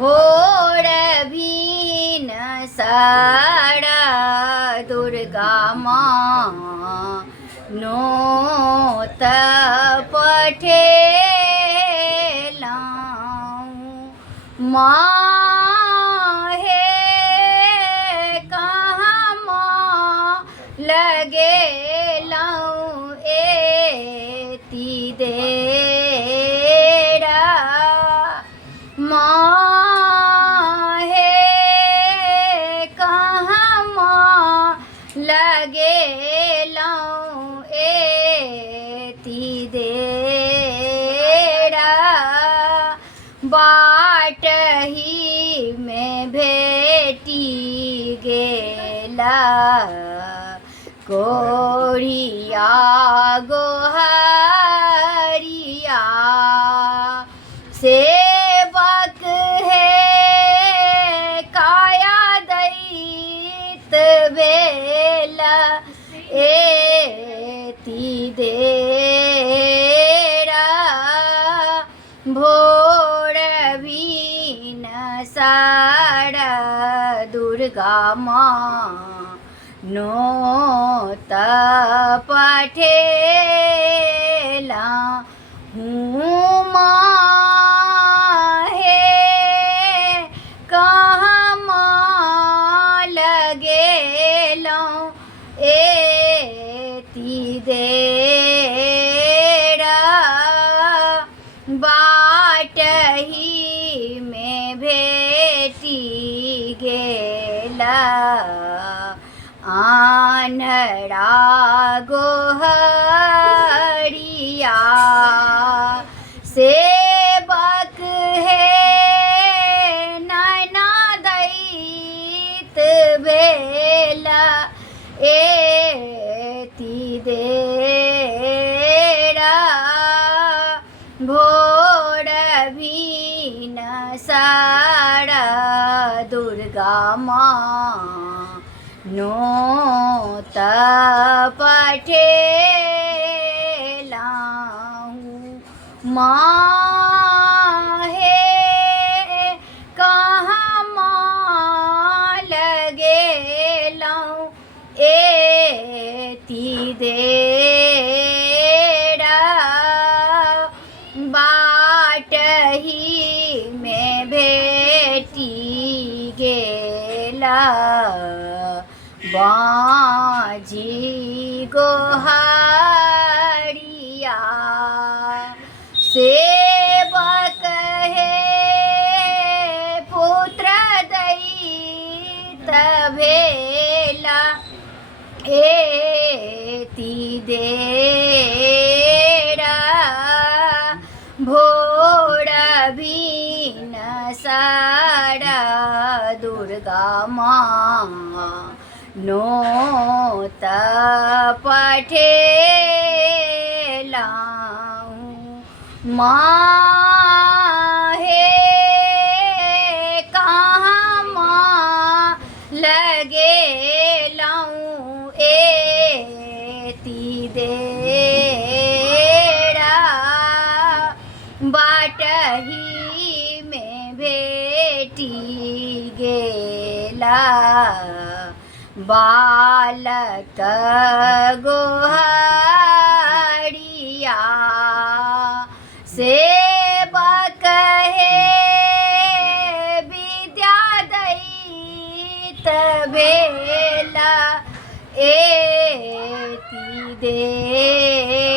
भोर भीन साड़ा दुर्गा माँ नोत पठेलाऊँ माँ हे कहाँ माँ लगे लाऊँ एती देरा माँ हे कहाँ माँ लगे लाऊँ एती देरा बाट ही में भेटी गेला कोढ़िया गोहरिया सेवक है काया दैत बेला एती देरा भोर भीन साड़ा दुर्गा माँ नोत पठेला हूँ माँ हे कहाँ माँ लगे लाऊँ एती देरा बाट ही में भेटी गेला आन्हरा गोहरिया सेवक है नैना दैत बेला एती देरा भोर भीन साड़ा दुर्गा माँ नोत पठेलाऊँ माँ हे कहाँ माँ लगे लाऊँ एती देरा बाट ही में भेटी गेला बाजी गोहारिया सेवक है पुत्र दैत भेला एती देरा भोर भीन साड़ा दुर्गा माँ नोत पठेलाऊँ माँ हे कहाँ माँ लगे लाऊँ एती देरा बाट ही में भेटी गेला बालक गोहरिया सेवक है विद्या दैत भेला एती देरा